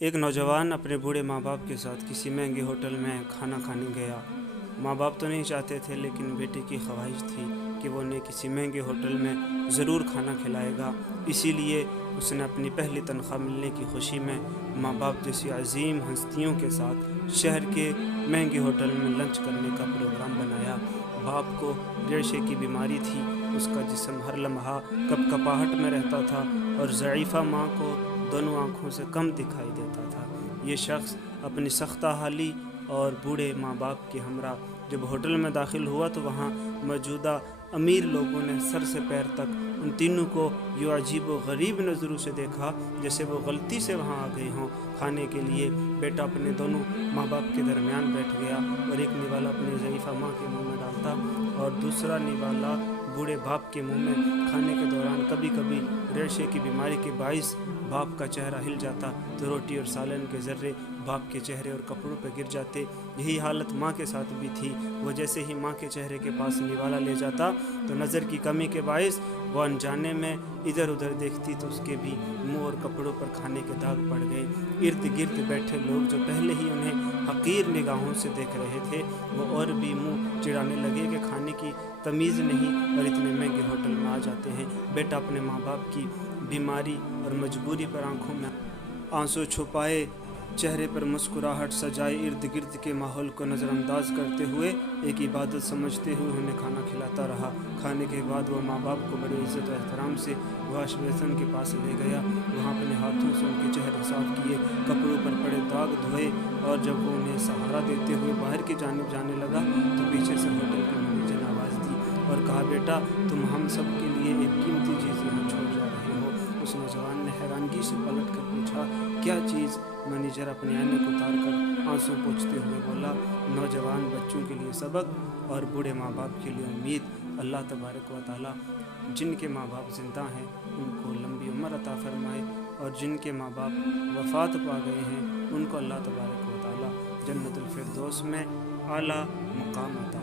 ایک نوجوان اپنے بوڑھے ماں باپ کے ساتھ کسی مہنگے ہوٹل میں کھانا کھانے گیا۔ ماں باپ تو نہیں چاہتے تھے، لیکن بیٹے کی خواہش تھی کہ وہ انہیں کسی مہنگے ہوٹل میں ضرور کھانا کھلائے گا۔ اسی لیے اس نے اپنی پہلی تنخواہ ملنے کی خوشی میں ماں باپ جیسی عظیم ہستیوں کے ساتھ شہر کے مہنگے ہوٹل میں لنچ کرنے کا پروگرام بنایا۔ باپ کو ریشے کی بیماری تھی، اس کا جسم ہر لمحہ کپکپاہٹ میں رہتا تھا اور ضعیفہ ماں کو دونوں آنکھوں سے کم دکھائی دیتا تھا۔ یہ شخص اپنی سختہ حالی اور بوڑھے ماں باپ کے ہمراہ جب ہوٹل میں داخل ہوا تو وہاں موجودہ امیر لوگوں نے سر سے پیر تک ان تینوں کو یوں عجیب و غریب نظروں سے دیکھا جیسے وہ غلطی سے وہاں آ گئے ہوں۔ کھانے کے لیے بیٹا اپنے دونوں ماں باپ کے درمیان بیٹھ گیا اور ایک نوالا اپنی ضعیفہ ماں کے منہ میں ڈالتا اور دوسرا نوالا بوڑھے باپ کے منہ میں۔ کھانے کے دوران کبھی کبھی ریشے کی بیماری کے باعث باپ کا چہرہ ہل جاتا تو روٹی اور سالن کے ذرے باپ کے چہرے اور کپڑوں پہ گر جاتے۔ یہی حالت ماں کے ساتھ بھی تھی۔ وہ جیسے ہی ماں کے چہرے کے پاس نوالا لے جاتا تو نظر کی کمی کے باعث وہ انجانے میں ادھر ادھر دیکھتی تو اس کے بھی منہ اور کپڑوں پر کھانے کے داغ پڑ گئے۔ ارد گرد بیٹھے لوگ جو پہلے ہی انہیں حقیر نگاہوں سے دیکھ رہے تھے وہ اور بھی منہ چڑھانے لگے کہ کھانے کی تمیز نہیں اور اتنے مہنگے ہوٹل میں آ جاتے ہیں۔ بیٹا اپنے ماں باپ کی بیماری اور مجبوری پر آنکھوں میں آنسو چھپائے، چہرے پر مسکراہٹ سجائے، ارد گرد کے ماحول کو نظر انداز کرتے ہوئے ایک عبادت سمجھتے ہوئے انہیں کھانا کھلاتا رہا۔ کھانے کے بعد وہ ماں باپ کو بڑے عزت و احترام سے واش بیسن کے پاس لے گیا۔ وہاں اپنے ہاتھوں سے ان کے چہرے صاف کیے، کپڑوں پر پڑے داغ دھوئے اور جب وہ انہیں سہارا دیتے ہوئے باہر کی جانب جانے لگا تو پیچھے سے ہوٹل کے مینیجر نے آواز دی اور کہا، بیٹا تم ہم سب کے لیے ایک قیمتی چیز یہاں چھوڑ جا رہے ہو۔ اس نوجوان نے حیرانگی سے پلٹ کر پوچھا، کیا چیز؟ مینیجر اپنے عینک اتار کر آنسو پوچھتے ہوئے بولا، نوجوان بچوں کے لیے سبق اور بوڑھے ماں باپ کے لیے امید۔ اللہ تبارک و تعالیٰ جن کے ماں باپ زندہ ہیں ان کو لمبی عمر عطا فرمائے اور جن کے ماں باپ وفات پا گئے ہیں ان کو اللہ تبارک و تعالیٰ جنت الفردوس میں اعلیٰ مقام عطا